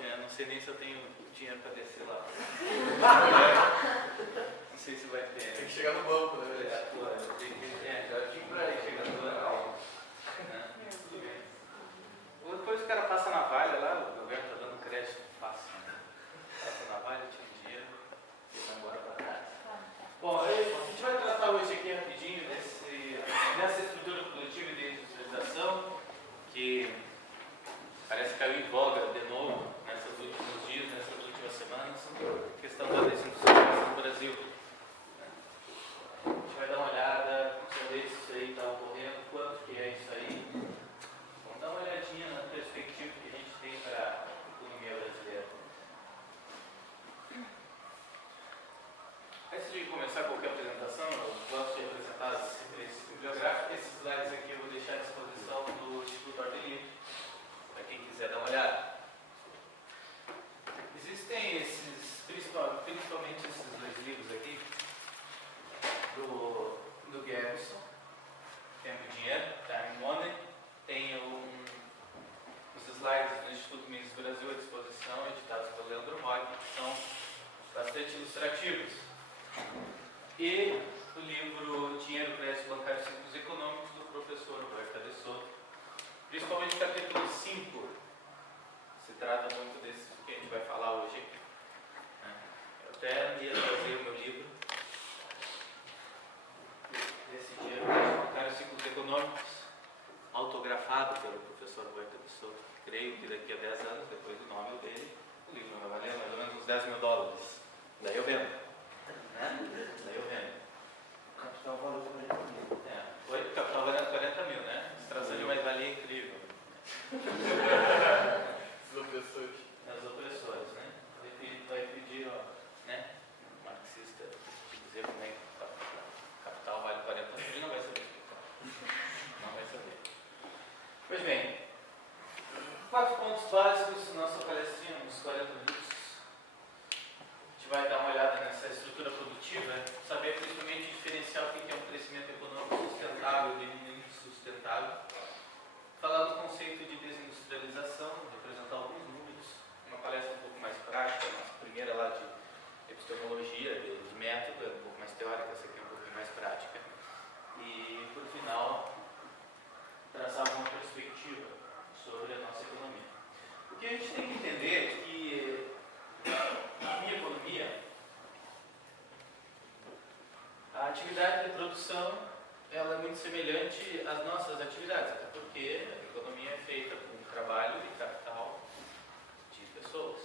Jean. Não sei nem se eu tenho dinheiro para descer lá. Não sei se vai ter. Tem que chegar no banco, né? Já tinha por aí, chegando lá. Tudo bem. Depois o cara passa na valha lá, o governo está dando crédito fácil. Né? Passa na valha, tira o dinheiro e vai embora para casa. Bom, a gente vai tratar hoje aqui rapidinho dessa estrutura produtiva e de industrialização, que parece que caiu em voga de novo nesses últimos dias, nessas últimas semanas, a questão da desindustrialização no Brasil. A gente vai dar uma olhada, vamos saber se isso aí está ocorrendo, quanto que é isso aí. Vamos dar uma olhadinha na perspectiva que a gente tem para a economia brasileira. Antes de começar qualquer apresentação, eu gosto de apresentar as referências bibliográficas. Esses slides aqui eu vou deixar à disposição do Instituto Ardeli, para quem quiser dar uma olhada. Existem esses, principalmente esses dois livros aqui, do Gabson, Tempo e Dinheiro, Time and Money. Tem os slides do Instituto Mises Brasil à disposição, editados pelo Leandro Roy, que são bastante ilustrativos. E o livro Dinheiro, Crédito Bancário e Ciclos Econômicos, do professor Roberto de Soto, principalmente o capítulo 5, se trata muito desse que a gente vai falar hoje aqui. Eu até ia trazer o meu livro, desse Dinheiro, Crédito Bancário e Ciclos Econômicos, autografado pelo professor Roberto de Soto. Creio que daqui a 10 anos, depois do nome dele, o livro vai valer mais ou menos uns $10 mil. Daí eu vendo. Daí eu vendo. O capital valeu 40 mil. Foi o capital valendo 40 mil, né? Extração de mais-valia é incrível. Os opressores. As opressores, né? Vai pedir, ó, né? Marxista, dizer como é que o capital vale 40 mil, ele não vai saber explicar. Não vai saber. Pois bem, 4 pontos básicos, nossa palestrinha, uns 40 minutos. A gente vai dar uma olhada nessa estrutura produtiva, saber principalmente diferenciar o que é um crescimento econômico sustentável e insustentável. Falar do conceito de desindustrialização, apresentar alguns números, uma palestra um pouco mais prática, a primeira lá de epistemologia, de método, é um pouco mais teórica, essa aqui é um pouco mais prática. E, por final, traçar uma perspectiva sobre a nossa economia. O que a gente tem que entender é que na minha economia, a atividade de produção ela é muito semelhante às nossas atividades, até porque a economia é feita com trabalho e capital de pessoas.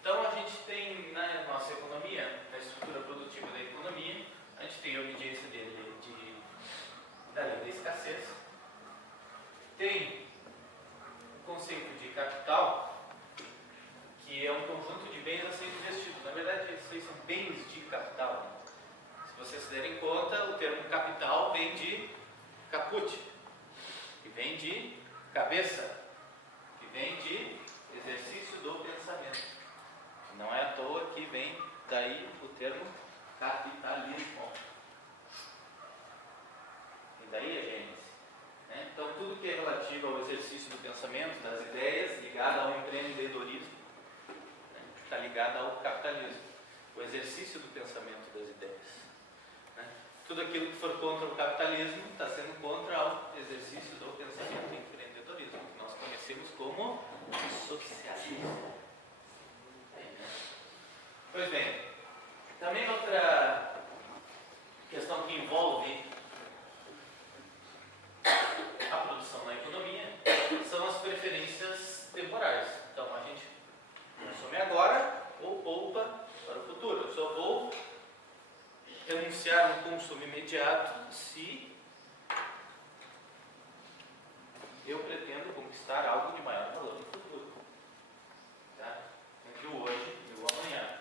Então a gente tem na nossa economia, na estrutura produtiva da economia, a gente tem a obediência da lei da escassez, tem o conceito de capital, que é um conjunto de bens a ser investidos. Na verdade, esses são bens de capital. Se vocês se derem conta, o termo capital vem de caput, que vem de cabeça, que vem de exercício do pensamento. Não é à toa que vem daí o termo capitalismo. E daí a gênese. Né? Então, tudo que é relativo ao exercício do pensamento, das ideias, ligado ao empreendedorismo, está ligado ao capitalismo, o exercício do pensamento das ideias. Né? Tudo aquilo que for contra o capitalismo está sendo contra o exercício do pensamento e empreendedorismo, que nós conhecemos como socialismo. Pois bem, também outra questão que envolve a produção na economia são as preferências temporais. Então, a gente consome agora ou poupa para o futuro. Eu só vou renunciar ao consumo imediato se eu pretendo conquistar algo de maior valor no futuro. Tá? Entre o hoje e o amanhã.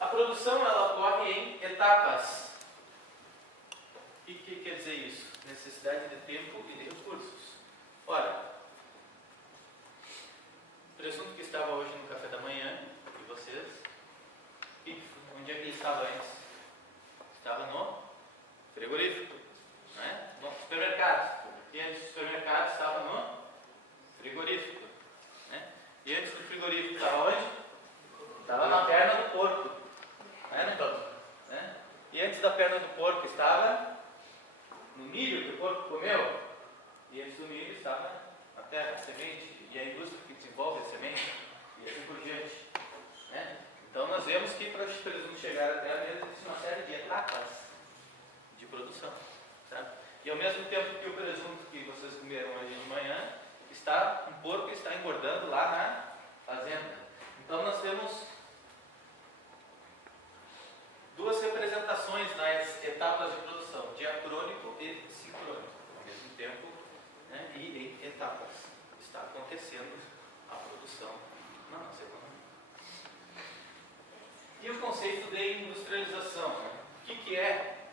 A produção ela ocorre em etapas. O que quer dizer isso? Necessidade de tempo e de recursos. Ora, o presunto que estava hoje no café da manhã, e vocês, onde é que ele estava antes? Estava no frigorífico, né? No supermercado. E antes do supermercado estava no frigorífico. e a indústria que desenvolve a semente, e assim por diante. Né? Então nós vemos que para os presuntos chegar até a mesa existe uma série de etapas de produção. Sabe? E ao mesmo tempo que o presunto que vocês comeram hoje de manhã, um porco está engordando lá na fazenda. Então nós temos duas representações nas etapas de produção, diacrônico e sincrônico, ao mesmo tempo, né, e em etapas. Está acontecendo a produção na nossa economia. E o conceito de industrialização, né? O que é,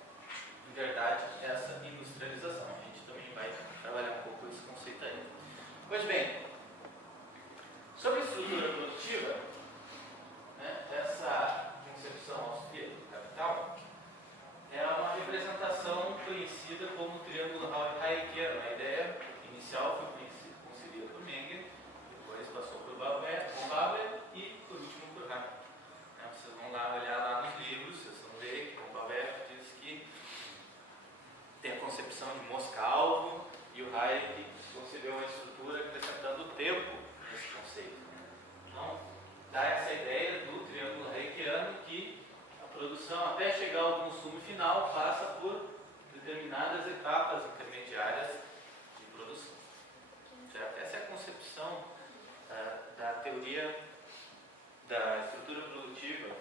em verdade, essa industrialização? A gente também vai trabalhar um pouco esse conceito aí. Pois bem, sobre a estrutura produtiva, né, essa concepção austríaca do capital é uma representação conhecida como triângulo hayekiano. A ideia inicial foi concebida por Menger, depois passou por Baumgartner e, por último, por Haeckel. Vocês vão lá olhar lá nos livros, vocês vão ver que o Baumgartner diz que tem a concepção de mosca-alvo e o Hayek concebeu uma estrutura acrescentando o tempo nesse conceito. Então, dá essa ideia do triângulo hayekiano que a produção, até chegar ao consumo final, passa por determinadas etapas intermediárias de produção. Certo? Essa é a concepção da teoria da estrutura produtiva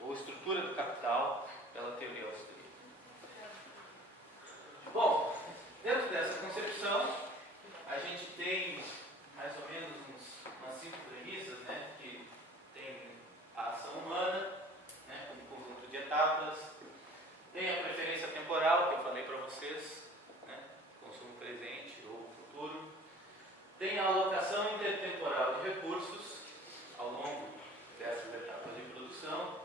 ou estrutura do capital pela teoria austríaca. Bom, dentro dessa concepção, a gente tem mais ou menos umas 5 premissas, né, que tem a ação humana, né, como conjunto de etapas, tem a preferência temporal, que eu falei para vocês, né, consumo presente ou futuro, tem a alocação intertemporal de recursos ao longo dessas etapas de produção,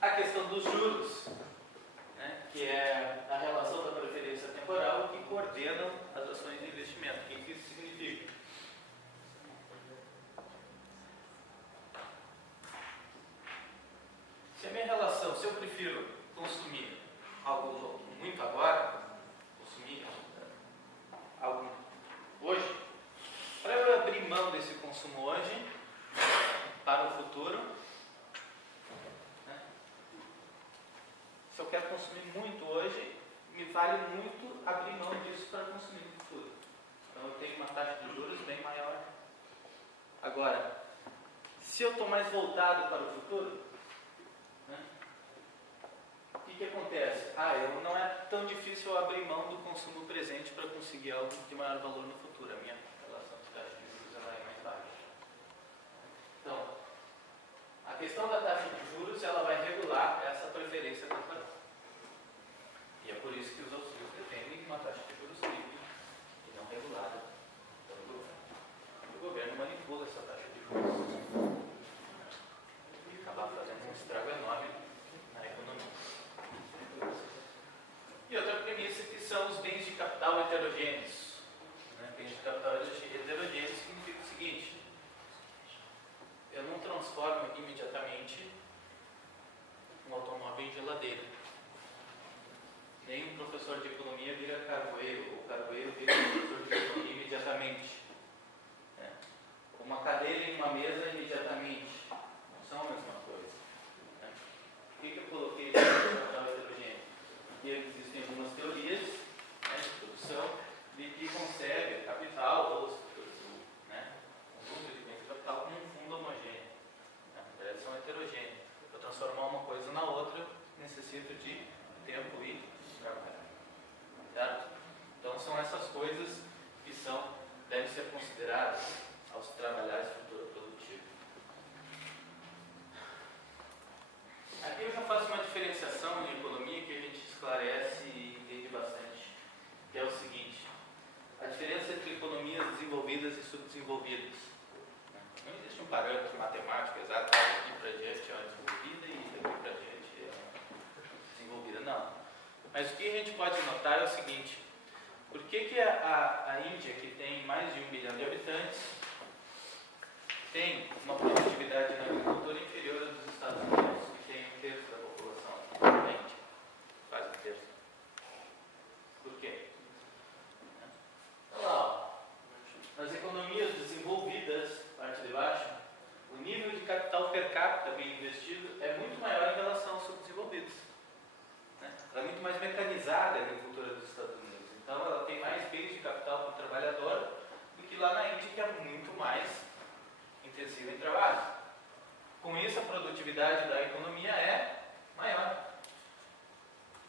a questão dos juros, né, que é a relação da preferência temporal que coordenam as ações de investimento. O que isso significa? Se a minha relação, se eu prefiro consumir algo muito agora, consumir algo hoje, para eu abrir mão desse consumo hoje para o futuro, né? Se eu quero consumir muito hoje, me vale muito abrir mão disso para consumir no futuro. Então eu tenho uma taxa de juros bem maior. Agora, se eu estou mais voltado para o futuro, né, o que acontece? Não é tão difícil eu abrir mão do consumo presente para conseguir algo de maior valor no futuro. A minha relação de taxa de juros ela é mais baixa. Então, a questão da taxa de juros ela vai regular essa preferência temporal. E é por isso que os auxílios dependem de uma taxa de juros livre e não regulada pelo governo. O governo manipula essa taxa de juros e acaba fazendo um estrago enorme na economia. E outra premissa que são os bens de capital heterogêneos. Bens de capital heterogêneos significa o seguinte: eu não transformo imediatamente um automóvel em geladeira. Nem um professor de economia vira carvoeiro, ou carvoeiro vira professor de economia imediatamente. Uma cadeira em uma mesa imediatamente. Não são a mesma coisa. Por que eu coloquei esse capital heterogêneo? Porque existem algumas teorias, né, de produção de que concebe capital ou conjunto de bens de capital como um fundo homogêneo. Na verdade, são heterogêneos. Para transformar uma coisa na outra, necessito de tempo e trabalho. Certo? Então, são essas coisas que devem ser consideradas ao se trabalhar a estrutura produtiva. Aqui eu já faço uma diferenciação em economia que a gente esclarece e entende bastante, que é o seguinte: a diferença entre economias desenvolvidas e subdesenvolvidas. Não existe um parâmetro matemático exato, daqui para diante é uma desenvolvida e daqui para diante é uma desenvolvida. Não. Mas o que a gente pode notar é o seguinte: por que a Índia, que tem mais de 1 bilhão de habitantes, tem uma produtividade na agricultura inferior à dos Estados Unidos, que tem 1/3 da população da Índia? Quase 1/3. Por quê? Olha lá, trabalhadora do que lá na Índia, que é muito mais intensiva em trabalho. Com isso, a produtividade da economia é maior.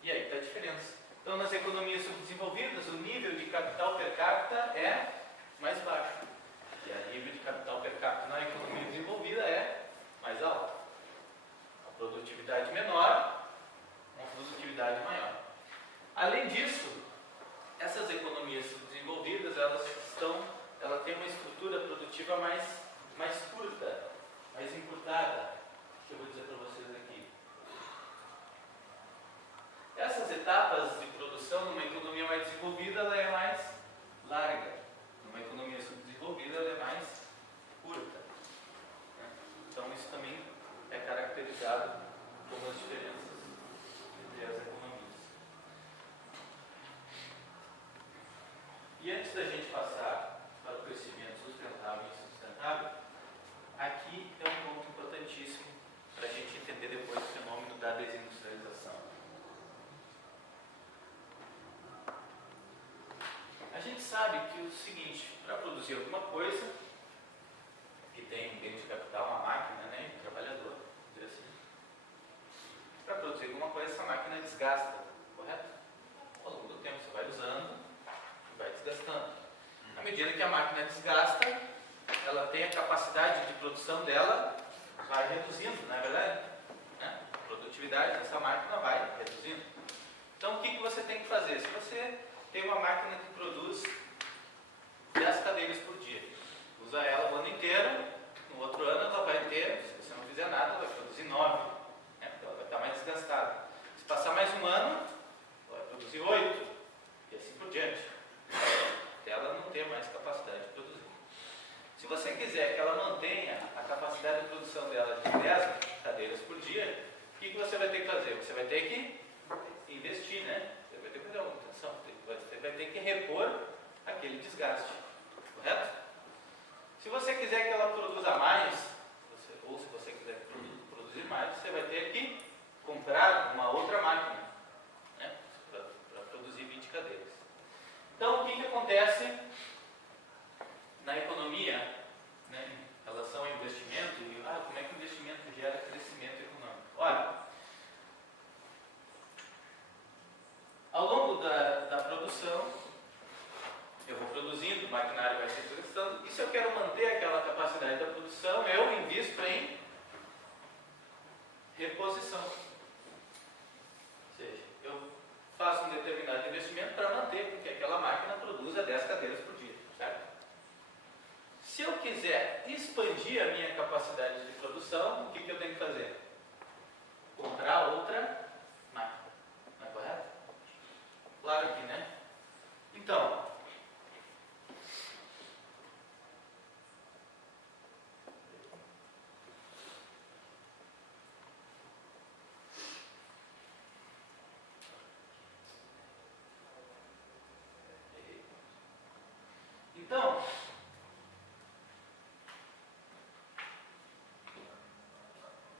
E aí está a diferença. Então, nas economias subdesenvolvidas, o nível de capital per capita é mais baixo. E o nível de capital per capita na economia desenvolvida é mais alto. A produtividade menor, uma produtividade maior. Além disso, essas economias subdesenvolvidas, elas têm uma estrutura produtiva mais curta, mais encurtada, que eu vou dizer para vocês aqui. Essas etapas de produção numa economia mais desenvolvida, ela é mais larga. Numa economia subdesenvolvida, ela é mais curta. Então, isso também é caracterizado como as diferenças entre as economias. E antes da gente passar para o crescimento sustentável e insustentável, aqui é um ponto importantíssimo para a gente entender depois o fenômeno da desindustrialização. A gente sabe que o seguinte, para produzir alguma coisa, que tem um bem de capital, uma máquina, né, um trabalhador, dizer assim, para produzir alguma coisa, essa máquina desgasta, correto? Ao longo do tempo você vai usando e vai desgastando. À medida que a máquina desgasta, ela tem a capacidade de produção dela, vai reduzindo, não é verdade? Né? A produtividade dessa máquina vai reduzindo. Então, o que você tem que fazer? Se você tem uma máquina que produz 10 cadeiras por dia, usa ela o ano inteiro, no outro ano ela vai ter, se você não fizer nada, ela vai produzir 9, né? Porque ela vai estar mais desgastada. Se passar mais um ano, ela vai produzir 8, e assim por diante, até ela não ter mais capacidade de produzir. Se você quiser que ela mantenha a capacidade de produção dela de 10 cadeiras por dia, o que você vai ter que fazer? Você vai ter que investir, né? Você vai ter que fazer uma manutenção, você vai ter que repor aquele desgaste, correto? Se você quiser que ela produza mais, ou se você quiser produzir mais, você vai ter que comprar uma outra máquina, né? Para produzir 20 cadeiras. Então, o que acontece na economia, né, em relação ao investimento, e como é que o investimento gera crescimento econômico? Olha, ao longo da produção, eu vou produzindo, o maquinário vai se desgastando, e se eu quero manter aquela capacidade da produção, eu invisto em reposição. Ou seja, eu faço um determinado investimento para manter, porque aquela máquina produza 10 cadeiras por dia, certo? Se eu quiser expandir a minha capacidade de produção, o que eu tenho que fazer? Comprar outra máquina. Não é correto? Claro que, né? Então,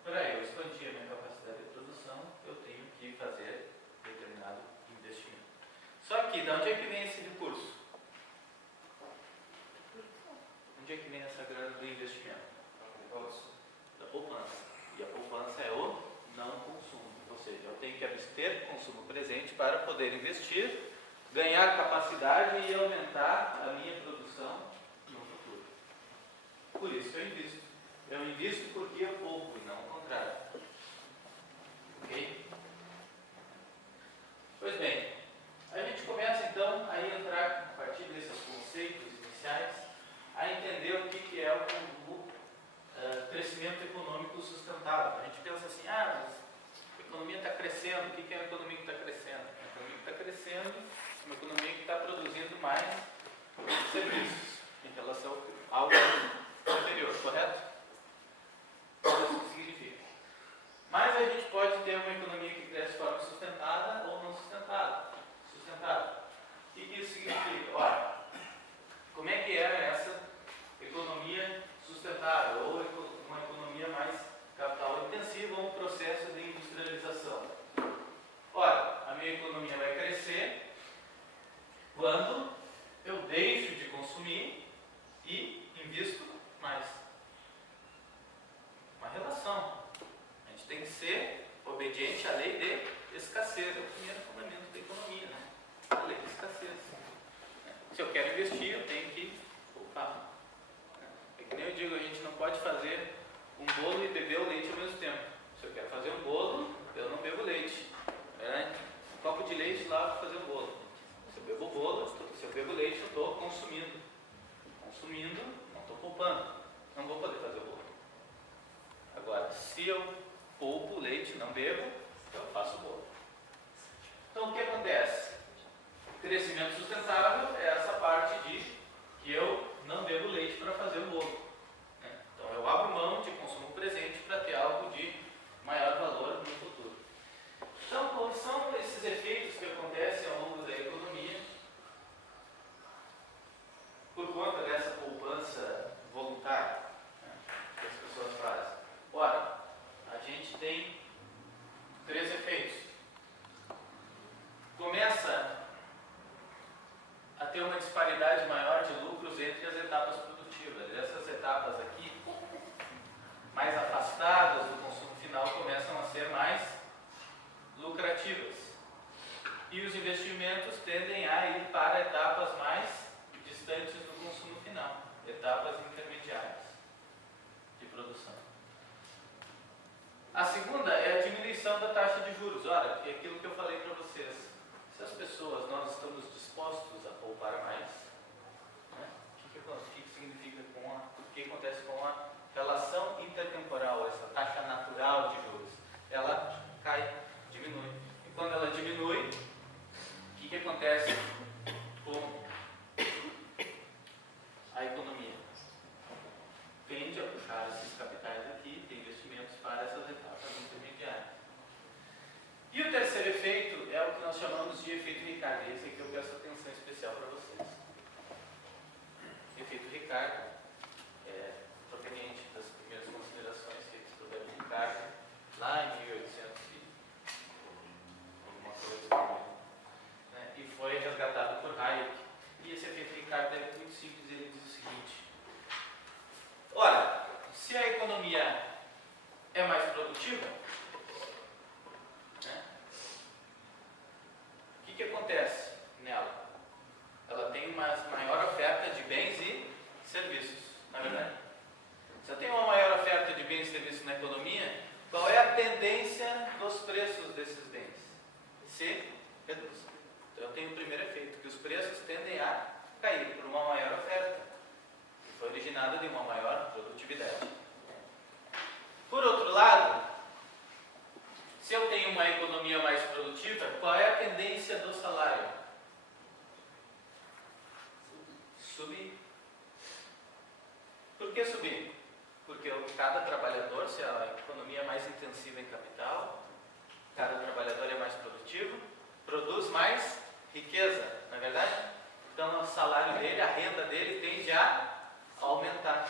para eu expandir a minha capacidade de produção, eu tenho que fazer determinado investimento. Só que, de onde é que vem esse recurso? Onde é que vem essa grana do investimento? Da poupança. E a poupança é o não consumo. Ou seja, eu tenho que abster do consumo presente para poder investir, ganhar capacidade e aumentar a minha produção no futuro. Por isso que eu invisto. Eu invisto porque eu poupo e não o contrário. Ok? Pois bem, a gente começa então a entrar, a partir desses conceitos iniciais, a entender o que é o crescimento econômico sustentável. A gente pensa assim, mas a economia está crescendo, o que é a economia que está crescendo? A economia que está crescendo é uma economia que está produzindo mais serviços em relação ao ano anterior, correto? Isso que significa. Mas a gente pode ter uma economia que cresce de forma sustentada ou não sustentada. O que isso significa? Olha, como é que é essa economia sustentável ou uma economia mais capital intensiva ou um processo de industrialização? Ora, a minha economia vai crescer quando eu deixo de consumir e invisto mais. Uma relação. A gente tem que ser obediente à lei de escassez. É o primeiro fundamento da economia, né? A lei de escassez. Se eu quero investir, eu tenho que poupar. É que nem eu digo, a gente não pode fazer um bolo e beber o leite ao mesmo tempo. Se eu quero fazer um bolo, eu não bebo leite. Um copo de leite lá para fazer o bolo. Se eu bebo bolo, se eu bebo leite, eu estou consumindo. Consumindo, não estou poupando. Não vou poder fazer o bolo. Agora, se eu poupo o leite, não bebo, eu faço o bolo. Então, o que acontece? Crescimento sustentável é essa parte de que eu não bebo leite para fazer o bolo. Então, eu abro mão de consumo presente para ter algo de maior valor no futuro. Então, quais são esses efeitos que acontecem ao longo da economia por conta dessa poupança voluntária que as pessoas fazem? Ora, a gente tem 3 efeitos. Começa a ter uma disparidade maior de lucros entre as etapas produtivas. Essas etapas aqui, mais afastadas do consumo final, começam a ser mais lucrativas. E os investimentos tendem a ir para etapas mais distantes do consumo final, etapas intermediárias de produção. A segunda é a diminuição da taxa de juros. Ora, é aquilo que eu falei para vocês. Se as pessoas, nós estamos dispostos a poupar mais, né? O que significa o que acontece com a relação intertemporal, essa taxa natural de juros? Ela cai, diminui. E quando ela diminui, o que acontece com a economia? Tende a puxar esses capitais aqui, tem investimentos para essas etapas intermediárias. E o terceiro efeito é o que nós chamamos de efeito Ricardo. Esse aqui eu peço atenção especial para vocês. Efeito Ricardo é proveniente das primeiras considerações feitas por David Ricardo, lá em 1800 alguma coisa, né? E foi resgatado por Hayek. E esse efeito Ricardo é muito simples, ele diz o seguinte: ora, se a economia é mais produtiva, né, o que acontece nela? Ela tem uma maior oferta de bens e serviços, na verdade. Se eu tenho uma maior oferta de bens e serviços na economia, qual é a tendência dos preços desses bens? Se reduz. Então eu tenho o primeiro efeito, que os preços tendem a cair por uma maior oferta, que foi originada de uma maior produtividade. Por outro lado, se eu tenho uma economia mais produtiva, qual é a tendência do salário? Subir. Por que subir? Porque cada trabalhador, se a economia é mais intensiva em capital, cada trabalhador é mais produtivo, produz mais riqueza, não é verdade? Então o salário dele, a renda dele tende a aumentar.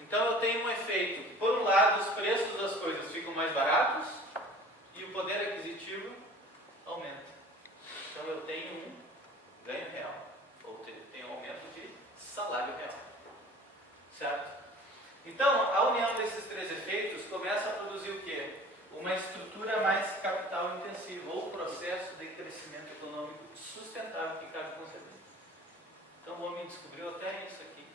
Então eu tenho um efeito, por um lado os preços das coisas ficam mais baratos e o poder aquisitivo aumenta. Então eu tenho um ganho real, ou tenho um aumento de salário real. Certo? Então a união desses 3 efeitos começa a produzir o quê? Uma estrutura mais capital intensiva, ou processo de crescimento econômico sustentável que Ricardo concebeu. Então o homem descobriu até isso aqui.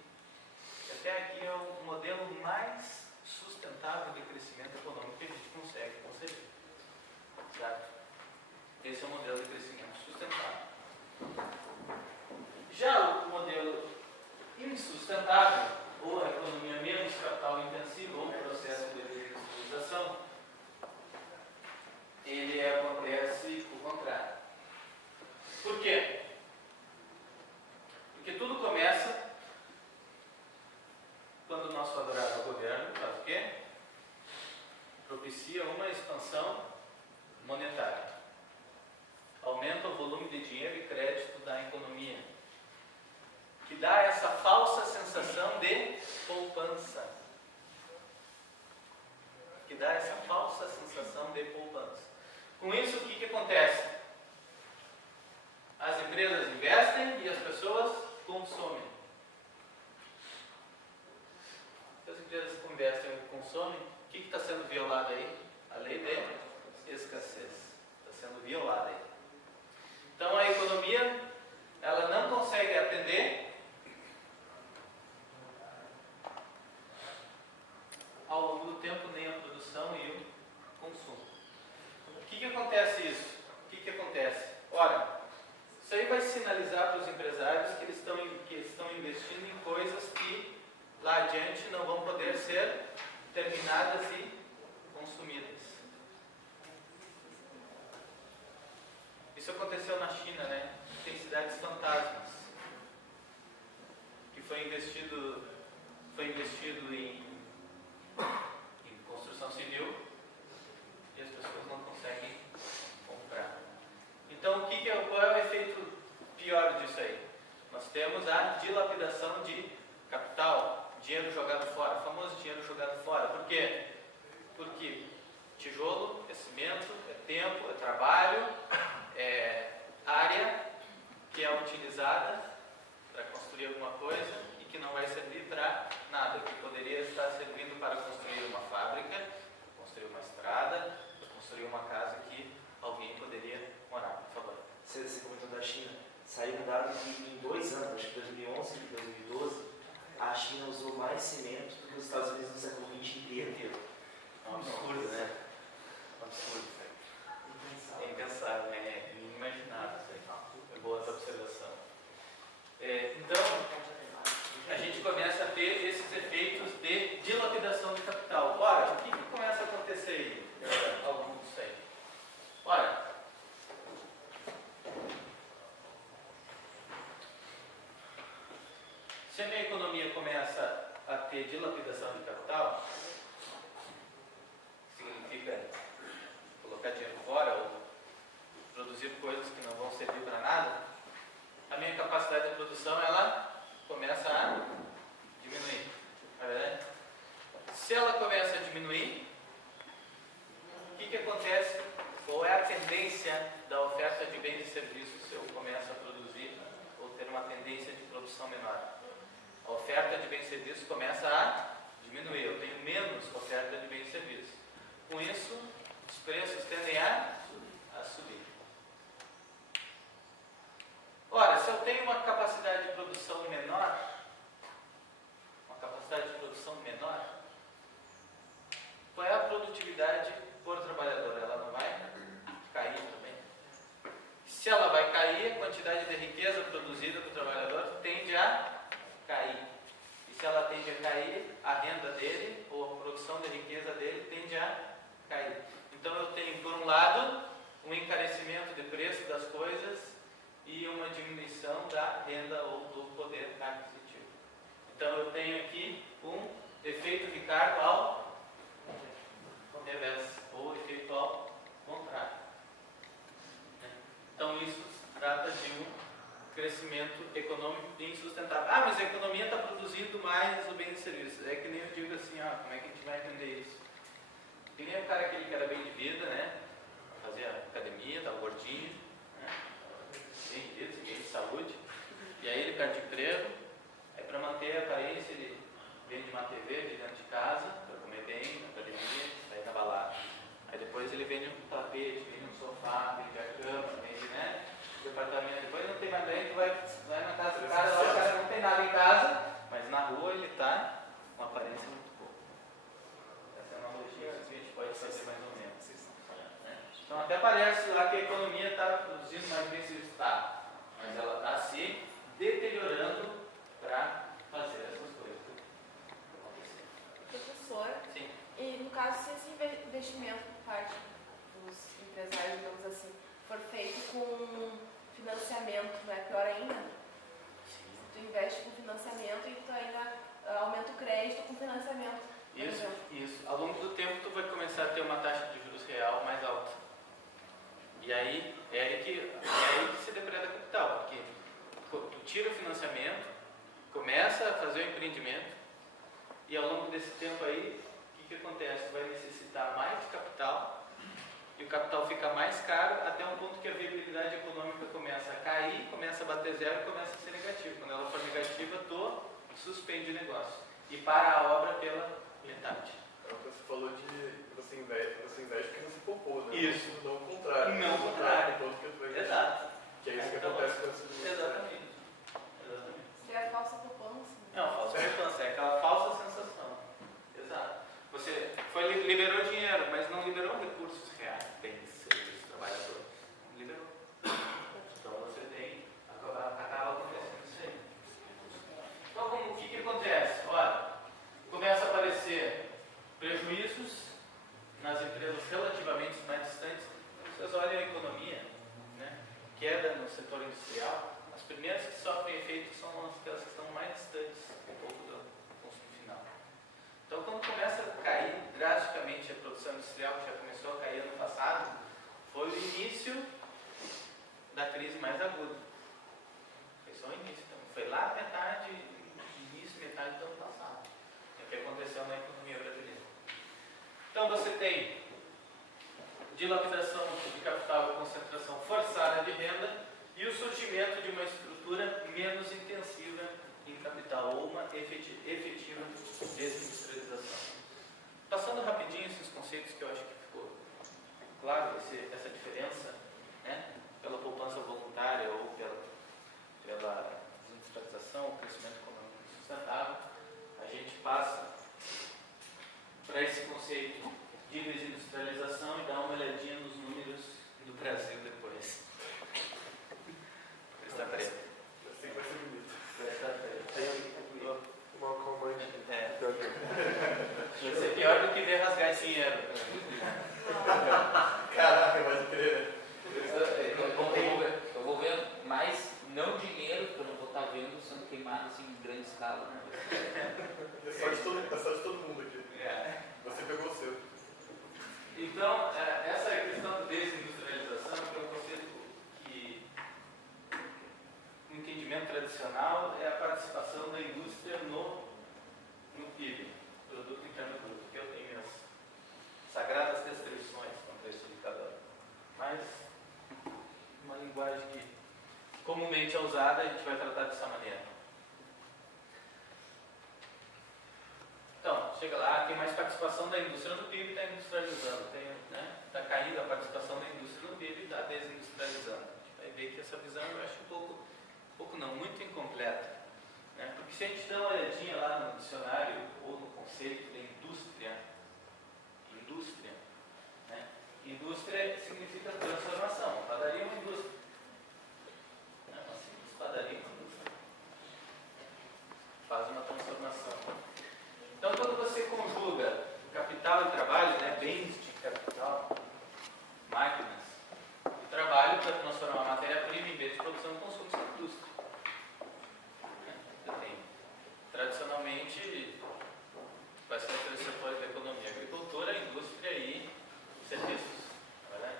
Até aqui é o modelo mais sustentável de crescimento econômico que a gente consegue conceber. Certo? Esse é o modelo de crescimento sustentável. Já o modelo insustentável, ou a economia menos capital intensiva, ou o processo de desindustrialização, ele acontece o contrário. Por quê? Porque tudo começa quando o nosso adorável governo faz o quê? Propicia uma expansão monetária. Aumenta o volume de dinheiro e crédito da economia, que dá essa falsa sensação coisas que lá adiante não vão poder ser terminadas e consumidas. Isso aconteceu na China, né? Tem cidades fantasmas que foi investido em construção civil e as pessoas não conseguem comprar. Então, qual é o efeito pior disso aí? Nós temos a dilapidação de capital, dinheiro jogado fora, o famoso dinheiro jogado fora. Por quê? Porque tijolo é cimento, é tempo, é trabalho, é área que é utilizada para construir alguma coisa e que não vai servir para nada, que poderia estar servindo para construir uma fábrica, construir uma estrada, construir uma casa que alguém poderia morar. Por favor. Você comentou da China. Saiu um dado que em 2 anos, acho que 2011 e 2012, a China usou mais cimento do que os Estados Unidos no século XX inteiro. É um absurdo, né? Um absurdo. É impensável, é inimaginável isso aí. É boa essa observação. Então, a gente começa a ter esses efeitos de dilapidação de capital. Ora, o que começa a acontecer aí ao longo disso aí? Ora, se a minha economia começa a ter dilapidação de capital, significa colocar dinheiro fora ou produzir coisas que não vão servir para nada, a minha capacidade de produção ela começa a diminuir. Não é verdade? Se ela começa a diminuir, o que acontece? Qual é a tendência da oferta de bens e serviços se eu começo a produzir ou ter uma tendência de produção menor? A oferta de bens e serviços começa a diminuir, eu tenho menos oferta de bens e serviços. Com isso, os preços tendem a subir. Ora, se eu tenho uma capacidade de produção menor, qual é a produtividade por trabalhador? Ela não vai cair também? Se ela vai cair, a quantidade de riqueza produzida por trabalhador tende a cair. E se ela tende a cair, a renda dele, ou a produção de riqueza dele, tende a cair. Então eu tenho, por um lado, um encarecimento de preço das coisas e uma diminuição da renda ou do poder aquisitivo. Então eu tenho aqui um efeito Ricardo ao reverso, ou efeito ao contrário. Então isso trata de um crescimento econômico insustentável. Ah, mas a economia está produzindo mais o bem de serviço. É que nem eu digo assim, como é que a gente vai entender isso? Que nem o cara aquele que era bem de vida, né? Fazia academia, estava gordinho, né? Bem de vida, bem de saúde. E aí ele perde emprego, aí para manter a aparência ele vende uma TV de dentro de casa, para comer bem, na academia, sair na balada. Aí depois ele vende um tapete, vende um sofá, vende a cama, vende, né? Departamento. Depois não tem mais bem, tu vai na casa do cara, lá o cara não tem nada em casa, mas na rua ele está com uma aparência muito boa. Essa é uma analogia que a gente pode fazer mais ou menos. Então até parece lá que a economia está produzindo mais bem se está, mas ela está se deteriorando para fazer essas coisas. Professor, Sim. e no caso, se esse investimento por parte dos empresários, digamos assim, for feito com financiamento, não é pior ainda? Se tu investe com financiamento e tu ainda aumenta o crédito com financiamento. Isso. Ao longo do tempo tu vai começar a ter uma taxa de juros real mais alta. E aí é aí que se depreda capital, porque tu tira o financiamento, começa a fazer o empreendimento e ao longo desse tempo aí, o que acontece? Tu vai necessitar mais de capital e o capital fica mais caro até um ponto que a viabilidade econômica começa a cair, começa a bater zero e começa a ser negativa. Quando ela for negativa, tu suspende o negócio e para a obra pela metade. Então você falou de você investe porque você poupou, né? Isso. Não o contrário. Não o contrário. Ponto que eu tô investindo. Exato. Que é isso que Então, acontece com esse Exatamente. Se é a falsa poupança. Não, falsa poupança, é aquela falsa sensação. Exato. Você liberou dinheiro, mas não liberou recursos reais, bens, serviços, trabalhadores. Não liberou. Então você tem, acaba acontecendo isso aí. Então o que segmentos que sofrem efeito são aquelas que estão mais distantes um pouco do consumo final. Então, quando começa a cair drasticamente a produção industrial, que já começou a cair ano passado, foi o início da crise mais aguda. Foi só o início. Então, foi lá a metade, início, metade do ano passado. É o que aconteceu na economia brasileira. Então, você tem dilapidação de capital e concentração forçada de renda e o surgimento de uma estrutura menos intensiva em capital, ou uma efetiva desindustrialização. Passando rapidinho esses conceitos que eu acho que ficou claro, essa diferença, né, pela poupança voluntária ou pela desindustrialização, o crescimento econômico sustentável, a gente passa para esse conceito de desindustrialização e dá uma olhadinha nos números do Brasil depois. Está preto. Assim vai ser bonito. Está preto. Uma calmante. É. Vai ser pior do que ver rasgar dinheiro. Caraca, vai querer. Eu vou ver mais, não dinheiro, porque eu não vou estar vendo sendo queimado assim em grande escala. Né? É só de todo mundo aqui. É. Você pegou o seu. Então, essa questão da desindustrialização, que é um conceito que, no entendimento tradicional, é a participação da indústria no PIB, Produto Interno Bruto, que eu tenho minhas sagradas restrições contra esse indicador. Mas, uma linguagem que comumente é usada, a gente vai tratar dessa maneira. Então, chega lá, tem mais participação da indústria no PIB, está industrializando, está caindo a participação da indústria no PIB e está desindustrializando. A gente vai ver que essa visão eu acho um pouco não, muito incompleta. Né? Porque se a gente dá uma olhadinha lá no dicionário ou no conceito de indústria, né? Indústria significa transformação. Padaria é uma indústria. Não, uma simples padaria é uma indústria. Faz uma transformação. Então, quando você conjuga capital e trabalho, né, bens de capital, máquinas e trabalho para transformar a matéria-prima em bens de produção e consumo, isso é indústria. Você tem, tradicionalmente, vai ser entre os setores da economia, agricultura, indústria e serviços. Não é verdade?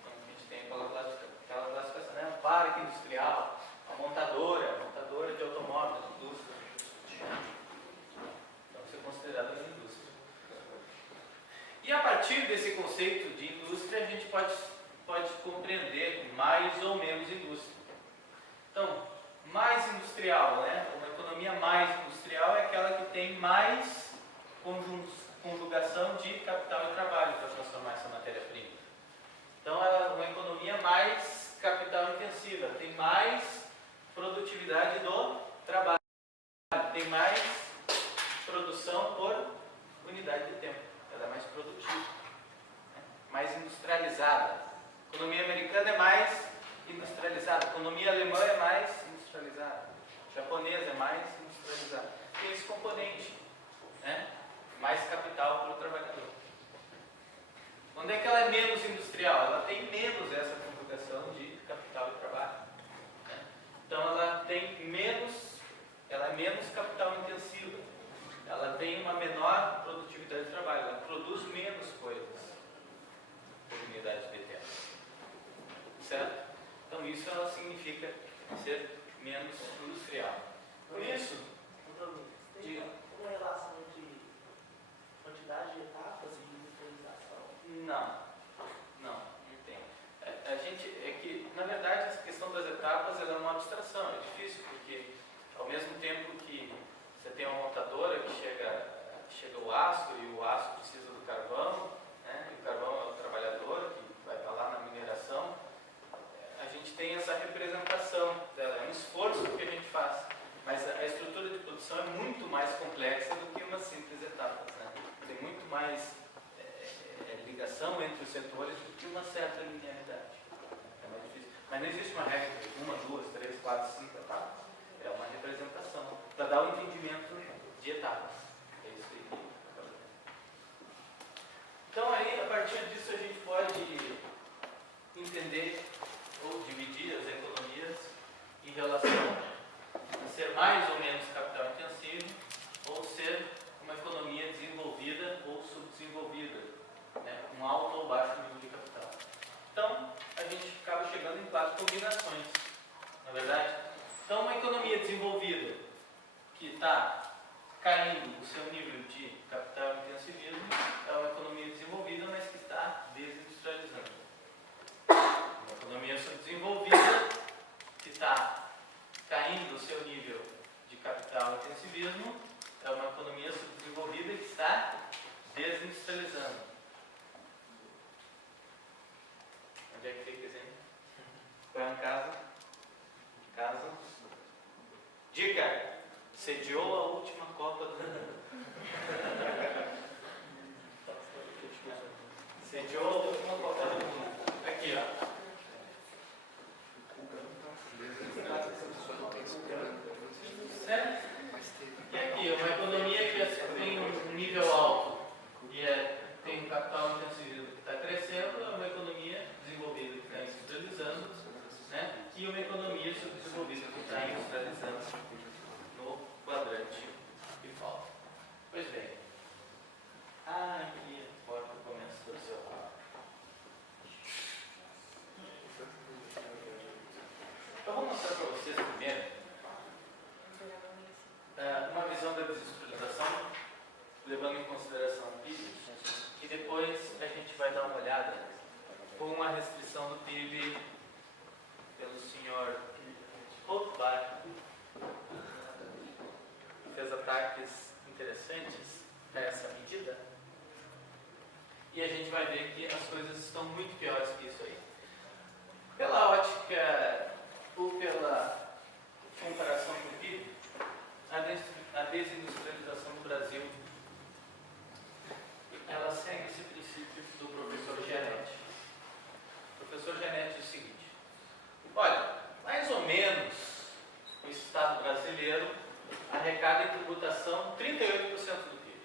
Então, a gente tem aquela classificação, né, um parque industrial, a montadora de automóveis, indústria. Considerada uma indústria. E a partir desse conceito de indústria, a gente pode compreender mais ou menos indústria. Então, mais industrial, né? Uma economia mais industrial é aquela que tem mais conjugação de capital e trabalho para transformar essa matéria-prima. Então, ela é uma economia mais capital intensiva, tem mais produtividade do trabalho, tem mais produção por unidade de tempo. Ela é mais produtiva, né? Mais industrializada. A economia americana é mais industrializada. A economia alemã é mais industrializada. A japonesa é mais industrializada. Tem esse componente, né? Mais capital para o trabalhador. Onde é que ela é menos industrial? Ela tem menos essa conjugação de capital e trabalho, né? Então ela é menos capital intensiva. Ela tem uma menor produtividade de trabalho, ela produz menos coisas por unidade de tempo. Certo? Então isso ela significa ser menos industrial. Por isso, Tem uma relação entre quantidade de etapas e industrialização? Não tem. A gente, é que, na verdade, essa questão das etapas ela é uma abstração, é difícil, porque ao mesmo tempo que você tem uma montadora que chega o aço e o aço precisa do carvão, né? E o carvão é o trabalhador que vai estar lá na mineração. A gente tem essa representação dela, é um esforço que a gente faz, mas a estrutura de produção é muito mais complexa do que uma simples etapas, né? Tem muito mais ligação entre os setores do que uma certa linearidade. É mais difícil. Mas não existe uma regra de 1, 2, 3, 4, 5 etapas. É uma representação para dar um entendimento de etapas. É isso que então aí, a partir disso, a gente pode entender ou dividir as economias em relação a ser mais ou menos capital intensivo ou ser uma economia desenvolvida ou subdesenvolvida, né, com alto ou baixo nível de capital. Então, a gente acaba chegando em 4 combinações, na verdade. Então, uma economia desenvolvida que está caindo o seu nível de capital intensivismo é uma economia desenvolvida, mas que está desindustrializando. Uma economia subdesenvolvida que está caindo o seu nível de capital intensivismo é uma economia subdesenvolvida que está desindustrializando. Onde é que fica esse aí? Põe em casa. Casa. Dica! Sediou a última Copa do Mundo. Sediou a última Copa do Mundo. Aqui, ó. Certo? E aqui, uma economia que tem um nível alto e tem um capital intensivo que está crescendo, é uma economia desenvolvida que está industrializando, né? E uma economia subdesenvolvida que está industrializando no quadrante que falta. Pois bem, aqui a porta começa a torcer o rabo. Eu vou mostrar para vocês primeiro uma visão da desindustrialização, levando em consideração o PIB, e depois a gente vai dar uma olhada com a restrição do PIB pelo senhor Rothbard, que fez ataques interessantes a essa medida, e a gente vai ver que as coisas estão muito piores que isso aí. Pela ótica ou pela comparação com o PIB, a desindustrialização do Brasil, ela segue esse princípio do professor Gianetti. O professor Gianetti diz o seguinte: olha, mais ou menos o Estado brasileiro arrecada em tributação 38% do PIB.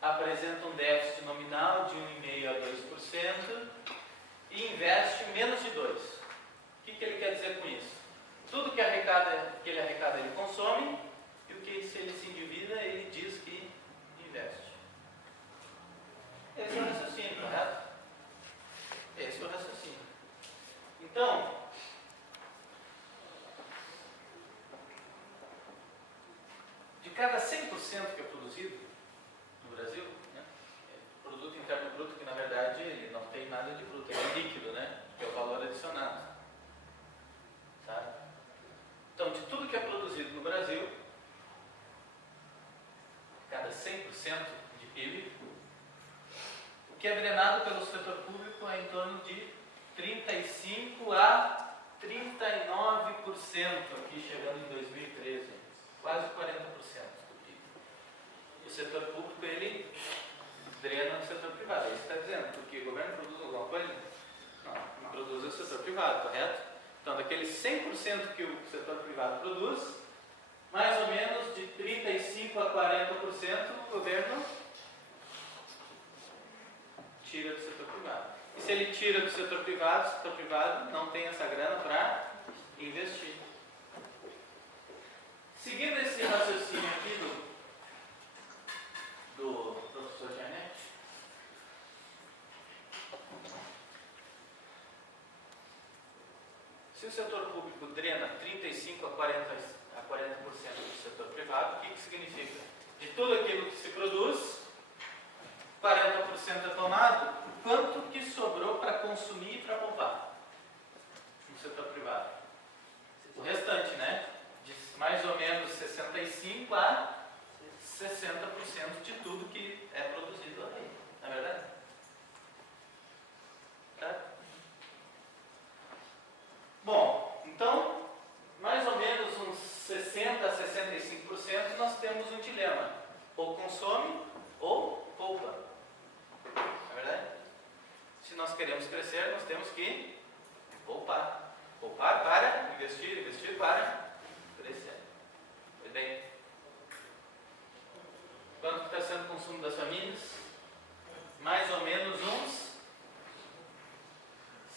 Apresenta um déficit nominal de 1,5% a 2% e investe menos de 2%. O que ele quer dizer com isso? Tudo que ele arrecada, ele consome, e o que, se ele se endivida, ele diz que investe. Esse é o raciocínio, correto? Esse é o raciocínio. Então, de cada 100% que é produzido no Brasil, né, produto interno bruto, que na verdade ele não tem nada de bruto, ele é líquido, né, que é o valor adicionado. Sabe? Então, de tudo que é produzido no Brasil, cada 100% de PIB, o que é drenado pelo setor público é em torno de 35% a 39%, aqui chegando em 2013, quase 40% do PIB. O setor público, ele drena no setor privado, é isso que está dizendo, porque o governo produz alguma coisa? Não produz o setor privado, correto? Então, daqueles 100% que o setor privado produz, mais ou menos de 35% a 40% o governo tira do setor privado. E se ele tira do setor privado, o setor privado não tem essa grana para investir. Seguindo esse raciocínio aqui do professor Gianetti, se o setor público drena 35% a 40% do setor privado, o que significa? De tudo aquilo que se produz, 40% é tomado, quanto que sobrou para consumir e para poupar no setor privado? O restante, né? De mais ou menos 65% a 60% de tudo que é produzido aí, não é verdade? Tá? Bom, então, mais ou menos uns 60% a 65% nós temos um dilema. Ou consome ou poupa. Não é verdade? Se nós queremos crescer, nós temos que poupar. Poupar para investir, investir para crescer. Pois bem, quanto está sendo o consumo das famílias? Mais ou menos uns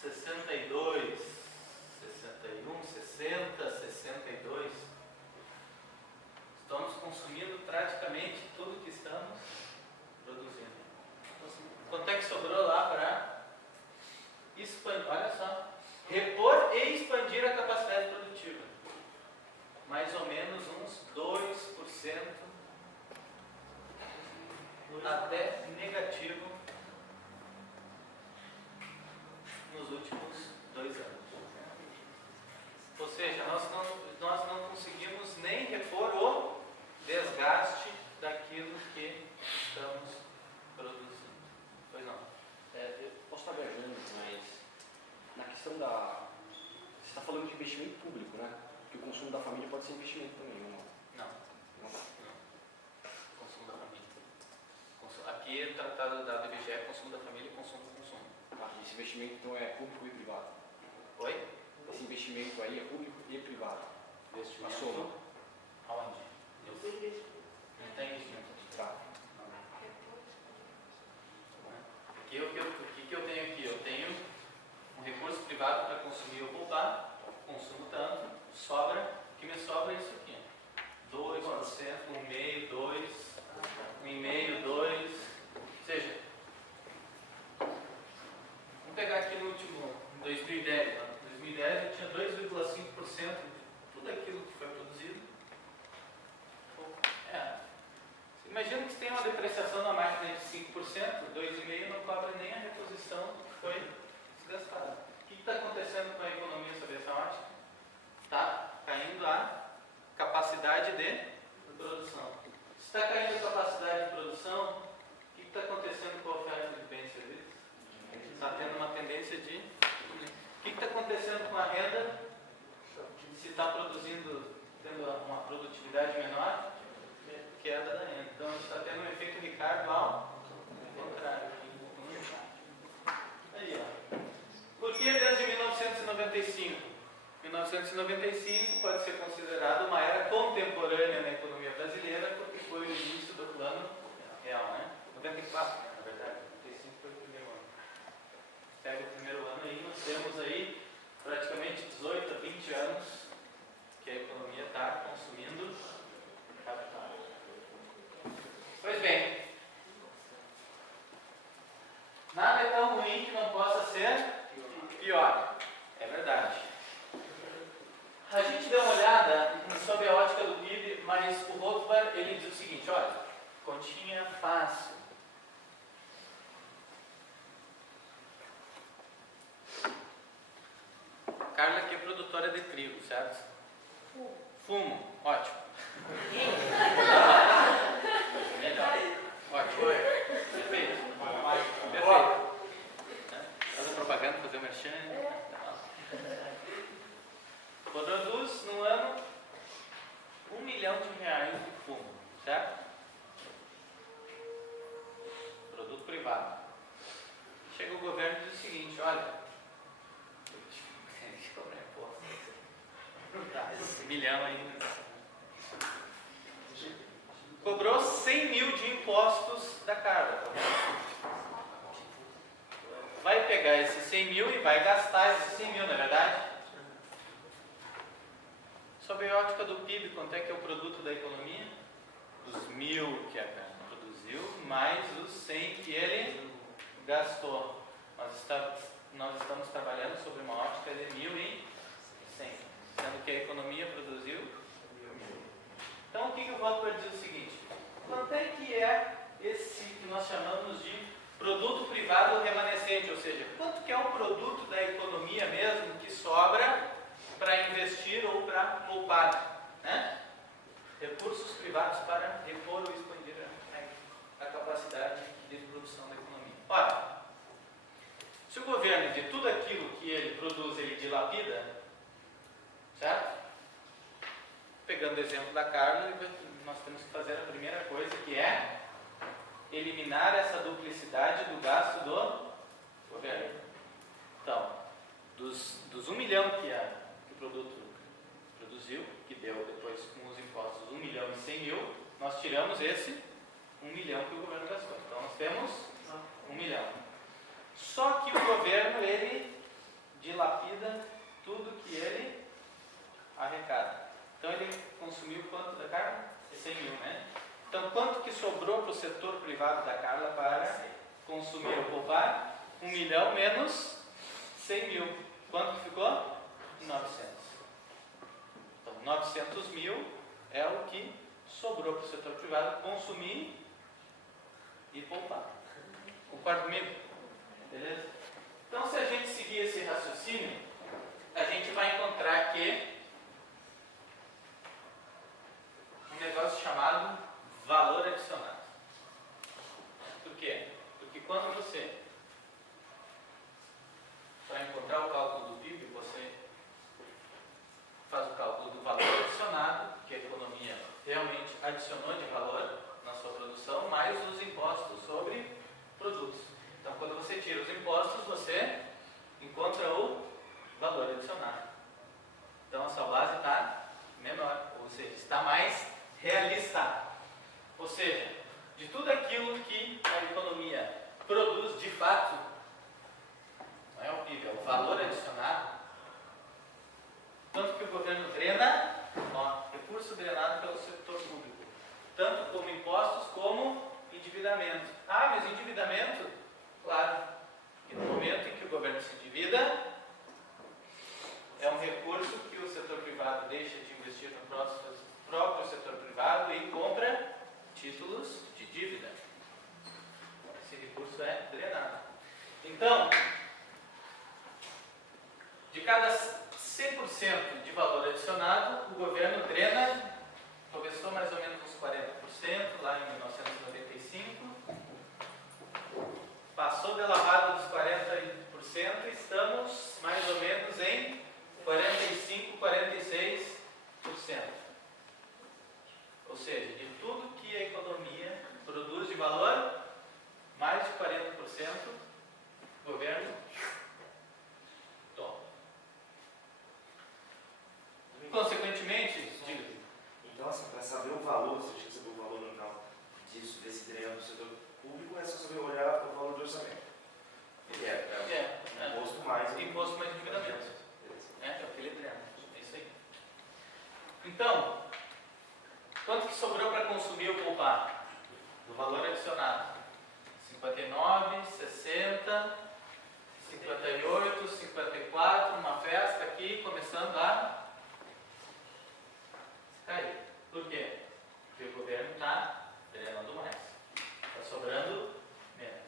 62, 61, 62%. praticamente tudo que estamos produzindo. Quanto é que sobrou lá para expandir? Olha só. Repor e expandir a capacidade produtiva. Mais ou menos uns 2% até negativo nos últimos 2 anos. Ou seja, nós não conseguimos nem repor o desgaste daquilo que estamos produzindo. Pois não? Eu posso estar viajando, mas na questão da... Você está falando de investimento público, né? Que o consumo da família pode ser investimento também, ou não? Não. Não. Consumo da família. Aqui é tratado da IBGE, consumo da família e consumo do consumo. Tá, esse investimento então é público e privado. Oi? Esse investimento aí é público e privado. Investimento. A soma. Aonde? Não tem investimento. Tá. O que eu tenho aqui? Eu tenho um recurso privado para consumir ou poupar, consumo tanto, sobra, o que me sobra é isso aqui. 2%, 1,5%, 2%, 1,5%, 2%. Ou seja, vamos pegar aqui no último, em 2010. Em 2010 eu tinha 2,5% de tudo aquilo que foi produzido. Imagina que você tem uma depreciação na máquina de 5%, 2,5% não cobre nem a reposição que foi desgastada. O que está acontecendo com a economia sobre essa ótica? Está caindo a capacidade de produção. Se está caindo a capacidade de produção, o que está acontecendo com a oferta de bens e serviços? Está tendo uma tendência de... O que está acontecendo com a renda? Se está produzindo, tendo uma produtividade menor, queda da renda. Então, a gente está tendo um efeito Ricardo ao contrário. Aí, ó. Por que desde 1995? 1995 pode ser considerado uma era contemporânea na economia brasileira, porque foi o início do plano real, né? 94, na verdade. 95 foi o primeiro ano. Pega o primeiro ano aí, nós temos aí praticamente 18 a 20 anos que a economia está consumindo capital. Pois bem, nada é tão ruim que não possa ser pior. É verdade. A gente deu uma olhada sobre a ótica do PIB, mas o Rothbard, ele diz o seguinte, olha, continha fácil. Carla aqui é produtora de trigo, certo? Fumo, ótimo. Melhor. Ótimo. Perfeito. Perfeito. Fazer propaganda, fazer o merchan. Produz no ano R$1 milhão de fumo, certo? Produto privado. Chega o governo e diz o seguinte, olha, esse milhão aí. Cobrou 100 mil de impostos da carga. Vai pegar esses 100 mil e vai gastar esses 100 mil, não é verdade? Sob a ótica do PIB, quanto é que é o produto da economia? Os 1.000 que a carga produziu, mais os 100 que ele gastou. Nós estamos trabalhando sobre uma ótica de 1.100, sendo que a economia produziu 1.000. Então, o que o Rothbard diz o seguinte, quanto é que é esse que nós chamamos de produto privado remanescente, ou seja, quanto que é o produto da economia mesmo que sobra para investir ou para poupar, né? Recursos privados para repor ou expandir a capacidade de produção da economia. Ora, se o governo, de tudo aquilo que ele produz, ele dilapida, certo? Pegando o exemplo da Carla, nós temos que fazer a primeira coisa, que é eliminar essa duplicidade do gasto do governo. Então, dos 1 milhão que o produto produziu, que deu depois com os impostos 1 milhão e 100 mil, nós tiramos esse 1 milhão que o governo gastou. Então, nós temos 1 milhão. Só que o governo, ele dilapida tudo que ele arrecada. Então, ele consumiu quanto da carga? 100 mil, né? Então, sobrou para o setor privado da Carla para consumir ou poupar? 1 milhão menos 100 mil. Quanto ficou? 900. Então, 900 mil é o que sobrou para o setor privado consumir e poupar. Concorda comigo? Beleza? Então, se a gente seguir esse raciocínio, a gente vai encontrar que um negócio chamado valor adicionado. Por quê? Porque quando você vai encontrar o cálculo do PIB, você faz o cálculo do valor adicionado, que a economia realmente adicionou de valor na sua produção, mais os impostos sobre produtos. Então, quando você tira os impostos, você encontra o valor adicionado. Então, a sua base está menor, ou seja, está mais realista. Ou seja, de tudo aquilo que a economia produz de fato, não é o PIB, é o valor adicionado, tanto que o governo drena, recurso drenado pelo setor público, tanto como impostos como endividamento. Ah, mas endividamento? Claro, que no momento em que o governo se endivida, é um recurso que o setor privado deixa de investir no próprio setor privado e compra títulos de dívida. Esse recurso é drenado. Então, de cada 100% de valor adicionado, o governo drena, começou mais ou menos uns 40%, lá em 1995, passou da lavada dos 40%, estamos mais ou menos em 45%, 46%. Ou seja, de tudo que a economia produz de valor, mais de 40% o governo toma. Consequentemente, diga. Então, assim, para saber o valor, se a gente saber o valor nominal disso, desse dreno do setor público, é só saber olhar o valor do orçamento. Ele é imposto mais endividamento. É o que ele drena. É isso aí. Então, quanto que sobrou para consumir ou poupar? Do valor adicionado. 59, 60, 58, 54, uma festa aqui, começando a cair. Por quê? Porque o governo está drenando mais. Está sobrando menos.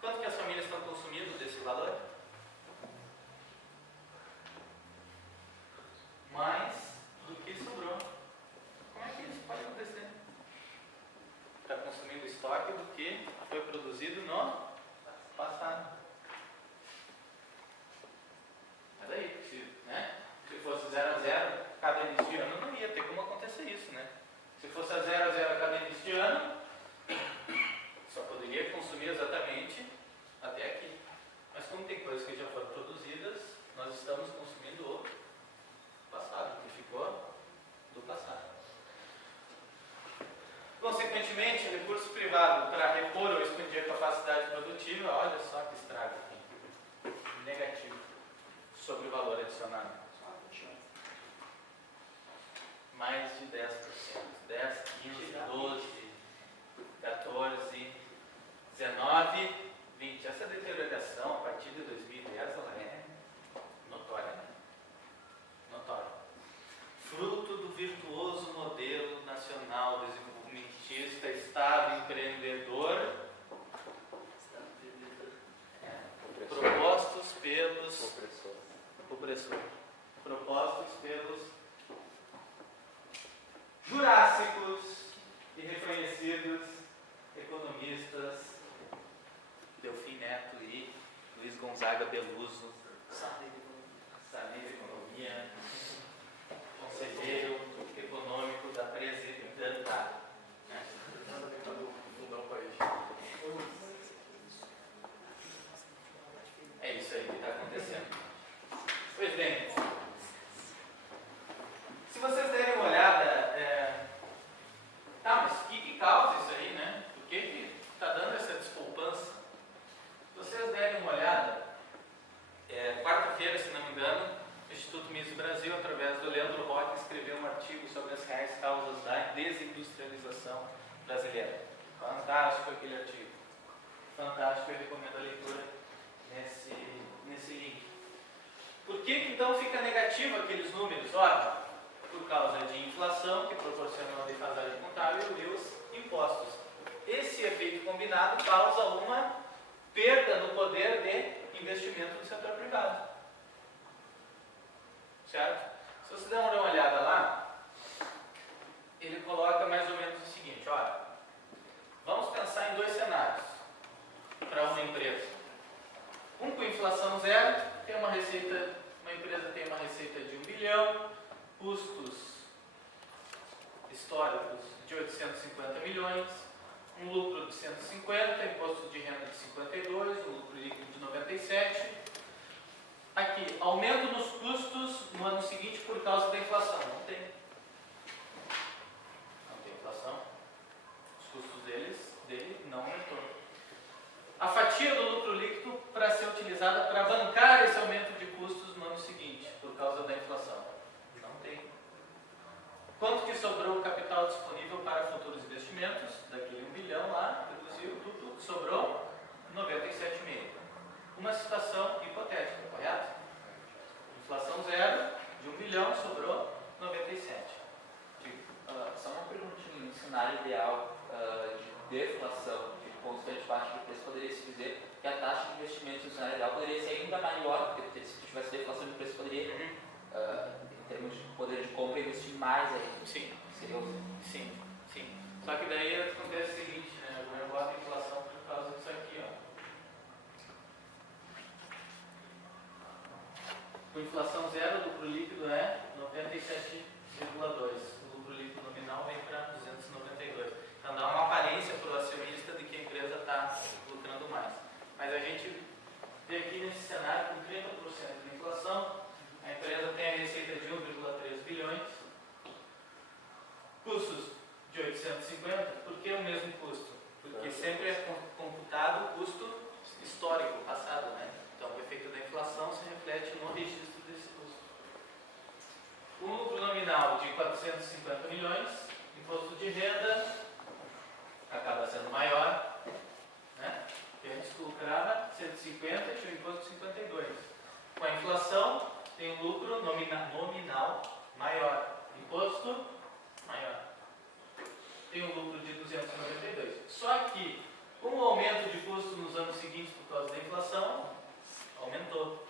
Quanto que as famílias estão consumindo desse valor? Mais do que sobrou. Como é que isso pode acontecer? Está consumindo estoque do que foi produzido no passado. Mas aí, se fosse 0 a 0 cada início de ano, não ia ter como acontecer isso, né? Se fosse a 0 a 0 cada início de ano, só poderia consumir exatamente até aqui. Mas como tem coisas que já foram produzidas, nós estamos consumindo o passado, que ficou do passado. Consequentemente, recurso privado para repor ou expandir a capacidade produtiva, olha só que estrago aqui. Negativo. Sobre o valor adicionado. Mais de 10%. 10, 15, 12, 14, 19, 20. Essa deterioração a partir de 2010 ela é notória. Né? Notória. Fruto do virtuoso modelo nacional desenvolvimentista, Estado empreendedor, propostos pelos propostos pelos jurássicos e reconhecidos economistas Delfim Neto e Luiz Gonzaga Beluso, Sarney de Economia, conselheiro econômico da presidenta. Né? Fundar o país. É isso aí que está acontecendo. Pois bem, desindustrialização brasileira. Fantástico aquele artigo. Fantástico, eu recomendo a leitura nesse link. Por que então fica negativo aqueles números? Ora, por causa de inflação, que proporciona uma defasagem contábil, e os impostos. Esse efeito combinado causa uma perda no poder de investimento do setor privado. Certo? Se você der uma olhada lá, ele coloca mais ou menos o seguinte, olha, vamos pensar em dois cenários para uma empresa. Um com inflação zero, uma empresa tem uma receita de 1 bilhão, custos históricos de 850 milhões, um lucro de 150, imposto de renda de 52, um lucro líquido de 97. Aqui, aumento nos custos no ano seguinte por causa da inflação. Não tem inflação. Os custos dele não aumentou. A fatia do lucro líquido para ser utilizada para bancar esse aumento de custos no ano seguinte, por causa da inflação. Não tem. Quanto que sobrou o capital disponível para futuros investimentos? Daquele 1 bilhão lá, reduziu tudo, sobrou 97,5. Uma situação hipotética, correto? Inflação zero, de 1 bilhão, sobrou 97. Só uma perguntinha, no cenário ideal de deflação, de constante baixa de preço, poderia se dizer que a taxa de investimento no cenário ideal poderia ser ainda maior, porque se tivesse deflação de preço, poderia, em termos de poder de compra, investir mais aí. Sim. Seria Sim. Só que daí acontece o seguinte, né? Eu boto a inflação por causa disso aqui, ó. Com inflação zero, o lucro líquido é 97,2. O lucro líquido nominal vem para 292. Então dá uma aparência para o acionista de que a empresa está lucrando mais. Mas a gente vê aqui nesse cenário, com 30% de inflação, a empresa tem a receita de 1,3 bilhões, custos de 850. Por que o mesmo custo? Porque sempre é computado o custo histórico, passado, né? Então o efeito da inflação se reflete no registro desse custo. Um lucro nominal de 450 milhões, imposto de renda acaba sendo maior, né? Porque antes lucrava 150 e tinha o imposto de 52. Com a inflação, tem um lucro nominal maior, imposto maior. Tem um lucro de 292. Só que, com o aumento de custo nos anos seguintes por causa da inflação, aumentou.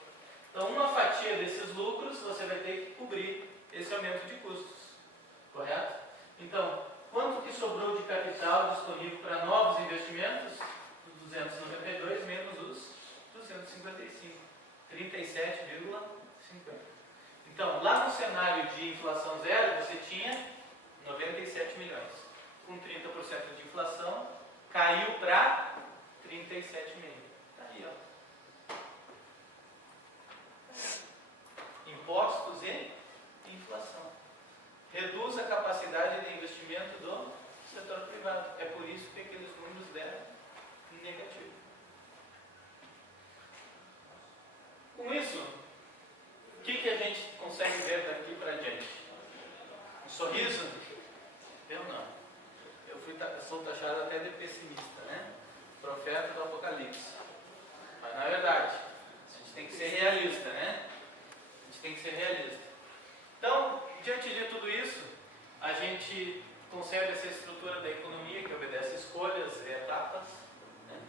Então, uma fatia desses lucros, você vai ter que cobrir esse aumento de custos. Correto? Então, quanto que sobrou de capital disponível para novos investimentos? Os 292 menos os 255. 37,50. Então, lá no cenário de inflação zero, você tinha 97 milhões. Com 30% de inflação, caiu para 37,5. Está aí, ó. Impostos e inflação. Reduz a capacidade de investimento do setor privado. É por isso que aqueles números deram negativo. Com isso, o que a gente consegue ver daqui para diante? Um sorriso? Eu não. Eu sou taxado até de pessimista, né? Profeta do Apocalipse. Mas não é verdade. A gente tem que ser realista, né? A gente tem que ser realista. Então, diante de tudo isso, a gente concebe essa estrutura da economia que obedece escolhas e etapas, né?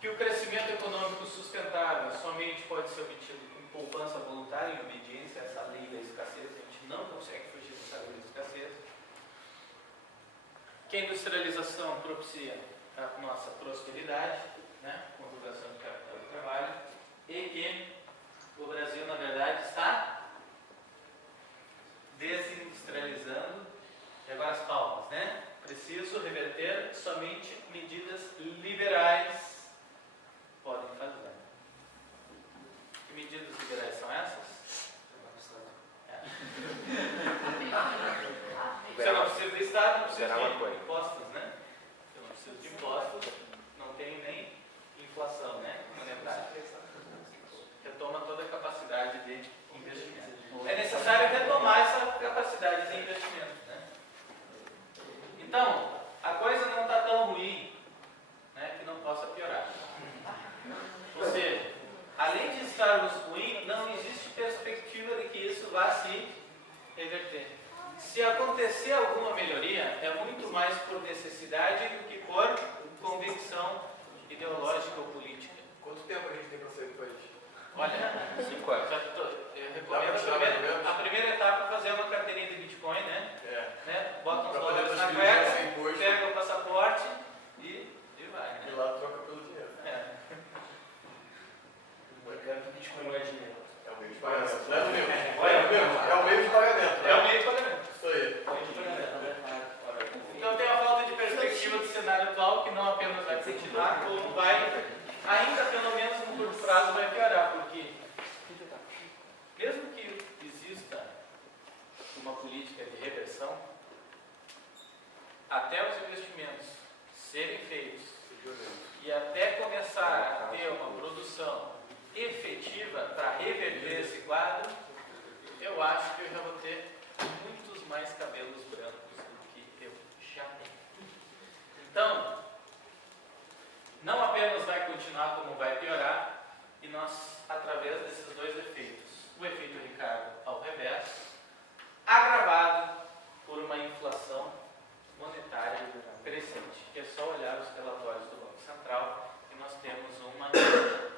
Que o crescimento econômico sustentável somente pode ser obtido com poupança voluntária, em obediência a essa lei da escassez. A gente não consegue fugir dessa lei da escassez. Que a industrialização propicia a nossa prosperidade, né? Conjugação de capital e trabalho, e que o Brasil, na verdade, está desindustrializando. E agora as palmas, né? Preciso reverter somente medidas liberais podem fazer. Que medidas liberais são essas? Você não precisa de Estado, não precisa de impostos, né? Você não precisa de impostos, não tem nem inflação, né? Monetária. Retoma toda a capacidade de investimento. É necessário retomar essa capacidade de investimento, né? Então, a coisa não está tão ruim, né, que não possa piorar. Ou seja, além de estarmos ruim, não existe perspectiva de que isso vá se reverter. Se acontecer alguma melhoria, é muito mais por necessidade do que por convicção ideológica ou política. Quanto tempo a gente tem para sair do país? Olha, 5 anos. eu recomendo a primeira etapa fazer uma carteirinha de Bitcoin, né? Né? Bota uns dólares na cueca, pega o passaporte e vai. Né? E lá troca pelo dinheiro. Eu quero que o Bitcoin não é dinheiro. É o meio de pagamento. Não é o mesmo. É o meio de pagamento. É o meio de pagamento. Isso aí. Então tem a falta de perspectiva do cenário atual, que não apenas vai continuar, como vai, ainda pelo menos no curto prazo, vai piorar, porque mesmo que exista uma política de reversão, até os investimentos serem feitos e até começar a ter uma produção efetiva para reverter esse quadro, eu acho que eu já vou ter muitos mais cabelos brancos do que eu já tenho. Então, não apenas vai continuar como vai piorar, e nós, através desses dois efeitos, o efeito Ricardo ao revés, agravado por uma inflação monetária crescente, que é só olhar os relatórios do Banco Central, que nós temos uma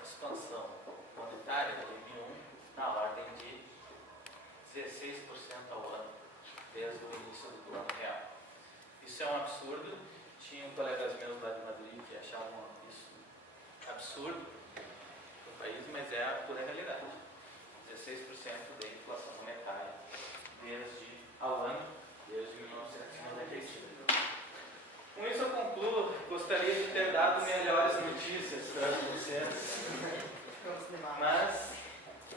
expansão monetária do M1 na ordem de 16% ao ano, desde o início do plano real. Isso é um absurdo. Tinham colegas meus lá de Madrid que achavam isso absurdo no país, mas é a pura realidade. 16% de inflação monetária ao ano, desde 1995. Com isso eu concluo. Gostaria de ter dado melhores notícias para vocês, mas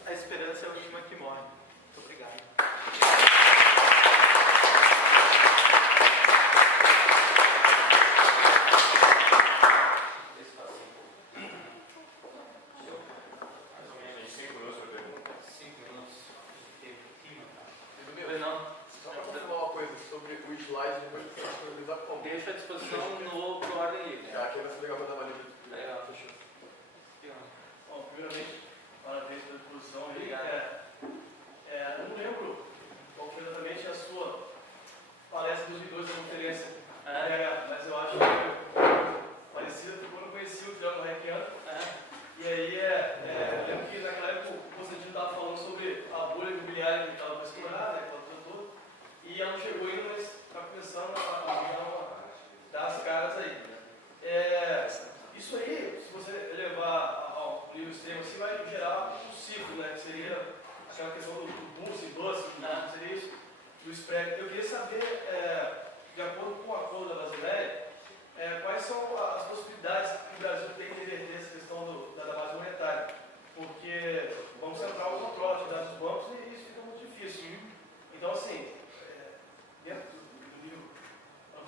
a esperança é a última que morre. Muito obrigado. Deixa à disposição no ordem livre. Aqui vai ser legal para dar uma lida. Legal. Fechou. Bom, primeiramente, parabéns pela exposição aí. Eu não lembro qual foi exatamente a sua palestra dos vidores da conferência, mas eu acho que parecida, porque eu não conhecia o Thiago Requiano. E aí, eu lembro que naquela época o Constantino estava falando sobre a bolha imobiliária que estava para estourar, né, aquela coisa toda, e ela não chegou ainda, mas está começando a dar as caras aí. Isso aí, se você levar ao nível extremo, assim, vai gerar um ciclo, né, que seria aquela questão do boost e bust, seria isso, do spread. Eu queria saber, de acordo com o acordo da Basileia, quais são as possibilidades que o Brasil tem de reverter essa questão da base monetária, porque o Banco Central controla a atividade dos bancos e isso fica muito difícil. Então, assim, dentro do nível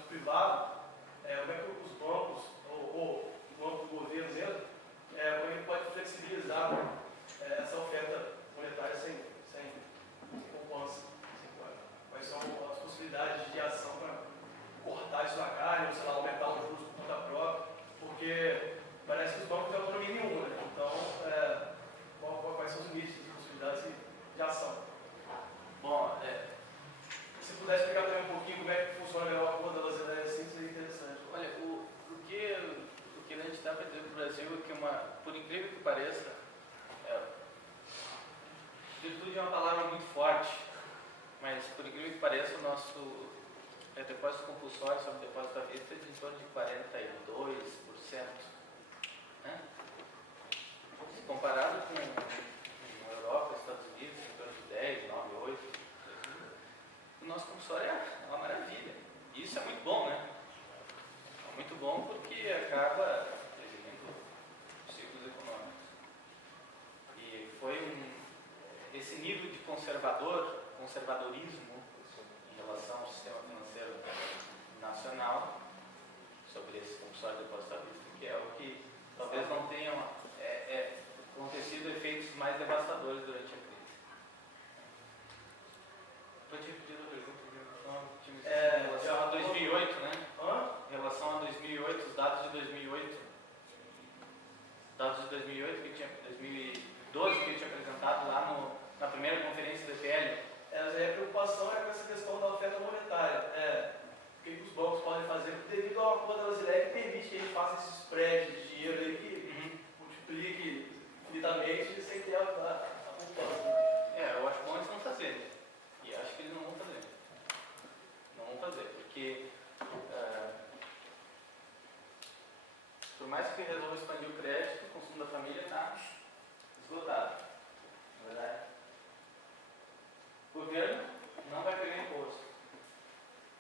privado, como é que os bancos, ou o banco do governo mesmo, como é que ele pode flexibilizar essa oferta monetária sem poupança? Quais são as possibilidades de ação para cortar isso na carne, ou sei lá, aumentar os juros por conta própria? Porque parece que os bancos têm autonomia nenhuma, né? Então, quais são os limites e possibilidades de ação? Bom, se pudesse explicar também um pouquinho como é que funciona melhor a conta das ideias, assim, seria interessante. olha, o que a gente está para dizer para o Brasil é que, por incrível que pareça, virtude é uma palavra muito forte, mas por incrível que pareça, o nosso depósito compulsório sobre depósito à vista é de em torno de 42%. Né? Se comparado com a Europa, Estados Unidos, em torno de 10, 9, 8%, o nosso compulsório é uma maravilha. E isso é muito bom, né? É muito bom porque acaba prevenindo ciclos econômicos. E foi esse nível de conservadorismo em relação ao sistema financeiro nacional, sobre esse compulsório de depósito à vista, que é o que talvez não tenham acontecido efeitos mais devastadores durante a crise. Pode repetir a pergunta? Em relação a 2008, né? Basileia que permite que ele faça esses spreads de dinheiro aí que multiplique infinitamente sem ter a poupança. Eu acho bom eles não fazerem. E acho que eles não vão fazer. Não vão fazer, porque por mais que resolva expandir o crédito, o consumo da família está esgotado. Na verdade, o governo não vai pegar imposto.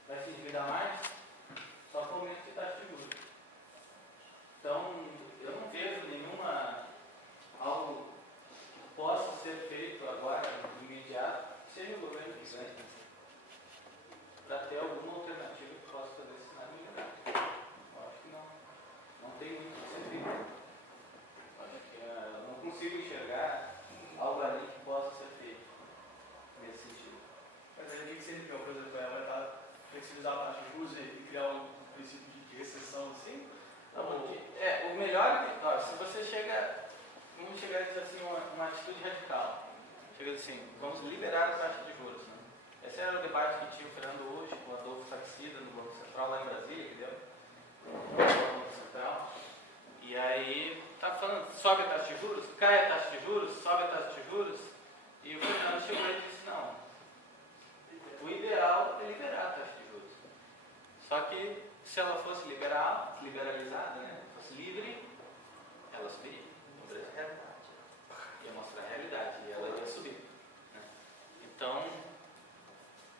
Vai se endividar mais só com o aumento de taxa de juros. Então, eu não vejo algo que possa ser feito agora, no imediato, que seja o governo que ganhe, para ter alguma alternativa que possa fazer esse cenário melhorar. Eu acho que não tem muito o que ser feito. Eu acho que eu não consigo enxergar algo ali que possa ser feito nesse sentido. Mas aí o que seria pior? Por exemplo, vai estar flexibilizar a taxa de juros e criar um princípio de exceção assim? O melhor é que, se você vamos chegar a dizer assim, uma atitude radical. Chega assim, vamos liberar a taxa de juros. Né? Esse era o debate que tinha o Fernando hoje com o Adolfo Saxida no Banco Central lá em Brasília, que deu no Banco Central. E aí, tá falando, sobe a taxa de juros, cai a taxa de juros, sobe a taxa de juros. E o Fernando chegou e disse, não, o ideal é liberar a taxa de juros. Só que se ela fosse liberalizada, né, fosse livre, ela subiria. Ia mostrar a realidade e ela ia subir. Né? Então, o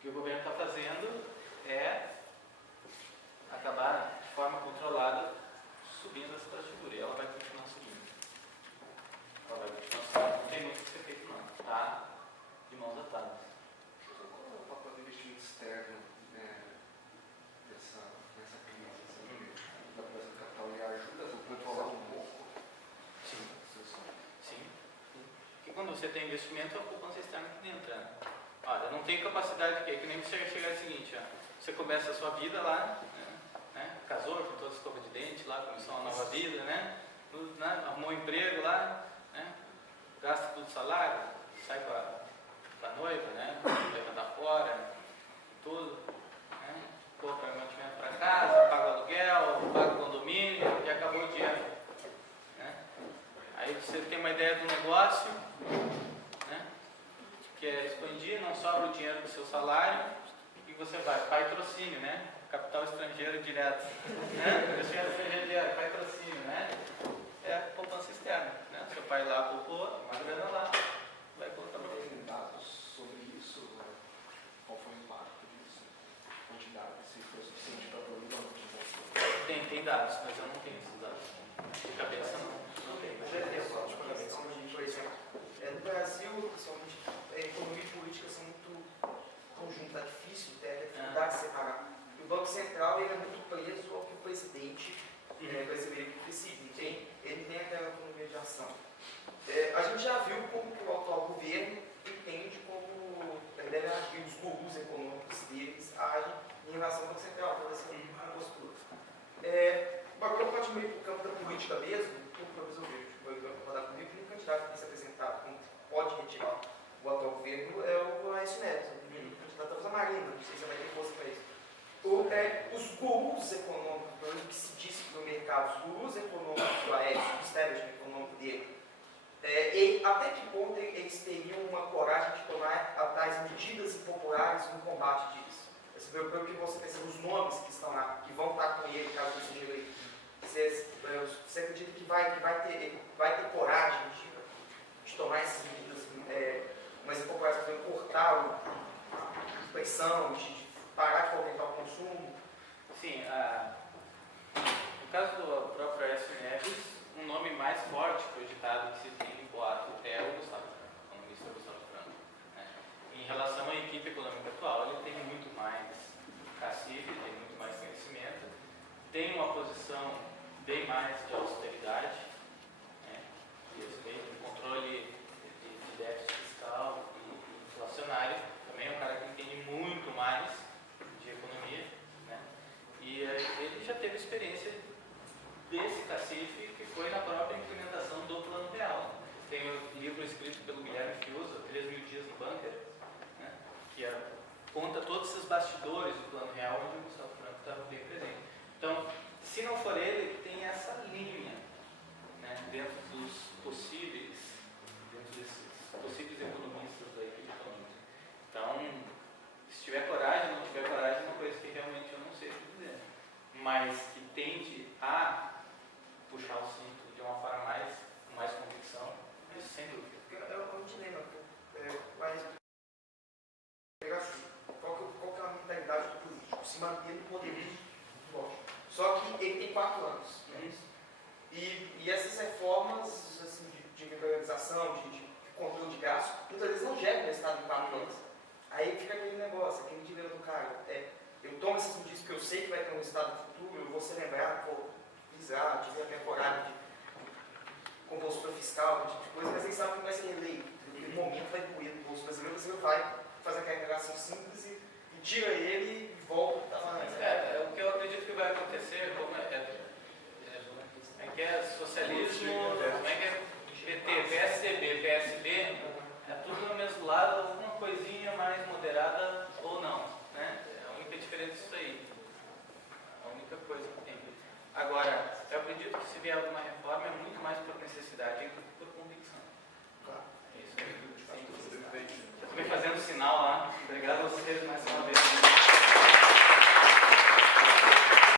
que o governo está fazendo é acabar de forma controlada subindo essa taxa de juros. E ela vai continuar subindo. Ela vai continuar subindo. Não tem muito o que ser feito, não. Está de mãos atadas. Qual é o papel do investimento externo nessa crise? Da Brasil Capital ele ajuda a controlar um pouco? Sim. Porque quando você tem investimento, a poupança externa que entra. Né? Olha, não tem capacidade de que nem você chegar ao seguinte, você começa a sua vida lá, né? Casou, juntou a escova de dente lá, começou uma nova vida, né? Arrumou um emprego lá, né? Gasta tudo o salário, sai com a noiva, né? Leva da fora, tudo, né? Compra mantimento para casa, paga o aluguel, paga o condomínio e acabou o dinheiro. Né? Aí você tem uma ideia do negócio, né? Quer expandir, não sobra o dinheiro do seu salário e você vai, patrocínio, né? Capital estrangeiro direto, né? Investimento estrangeiro direto, patrocínio, né? É poupança externa, né? Seu pai lá poupou, uma grana lá, vai colocar para você. Tem dados sobre isso? Qual foi o impacto disso? Quantidade, se foi suficiente para todo mundo? Tem dados, mas eu não tenho esses dados. De cabeça não tem. Mas é só, tipo, a questão de, por exemplo, no Brasil, principalmente, economia e política são muito conjuntas, é difícil, é dificuldade de separar. E o Banco Central ele é muito preso ao que o presidente brasileiro decide, ele tem aquela autonomia de ação. A gente já viu como que o atual governo entende como deve agir, os gurus econômicos deles agem em relação ao Banco Central, toda essa postura. Agora eu parto meio para o campo da política mesmo, como professor vejo, vai concordar comigo, que um candidato que tem se apresentado como pode retirar o atual governo é o Aécio Neves, o candidato da Rosa Marina, não sei se vai ter força para isso. Os gurus econômicos, pelo que se diz no mercado, os gurus econômicos do Aécio, o establishment econômico dele, até que ponto eles teriam uma coragem de tomar as medidas impopulares no combate disso? Pelo que você pensa, os nomes que estão lá, que vão estar com ele caso ele seja eleito, você acredita que vai ter coragem de tomar essas medidas mais impopulares, por exemplo, cortar a pressão, de parar de aumentar o consumo? Sim, no caso do próprio Aécio Neves, um nome mais forte cogitado que se tem em boato é o Gustavo Franco, o economista Gustavo Franco. Né? Em relação à equipe econômica atual, ele tem muito mais cacife, tem muito mais conhecimento, tem uma posição bem mais de austeridade, né? De controle de déficit fiscal e inflacionário. Também é um cara que entende muito mais de economia, né? E ele já teve experiência desse cacife que foi na própria implementação do Plano Real. Tem um livro escrito pelo Guilherme Fiuza, 3.000 dias no bunker, né? Que conta todos esses bastidores do Plano Real, onde o Gustavo Franco estava bem presente. Então, se não for ele, tem essa linha, né, dentro dos possíveis, dentro desses possíveis economistas da equipe econômica. Então, se tiver coragem, não tiver coragem, é uma coisa que realmente eu não sei o que dizer. Mas que tende a puxar o cinto de uma forma com mais convicção, isso sem dúvida. É um dilema. Mas qual que é a mentalidade do político? Se manter no poderio forte. Só que ele tem 4 anos. Né? E essas reformas assim, de liberalização, de controle de gasto, muitas vezes não geram resultado em 4 anos. Aí fica aquele negócio, aquele dilema do cara. Eu tomo essas medidas porque eu sei que vai ter um resultado no futuro, eu vou ser lembrado, vou pisar, tiver a minha coragem de compostura fiscal, esse tipo de coisa, mas ele sabe que vai ser eleito. Em um momento vai doer no bolso brasileiro, o brasileiro vai fazer aquela integração simples e tira ele e volta para lá. O que eu acredito que vai acontecer é que é socialismo, como é que é PT, PSDB, PSB, é tudo no mesmo lado, alguma coisinha mais moderada ou não. Né? É a única diferença disso aí. A única coisa que tem. Agora, eu acredito que se vier alguma reforma é muito mais por necessidade do que por convicção. Claro. É isso aí. Estou me fazendo sinal lá. Obrigado a vocês mais uma vez.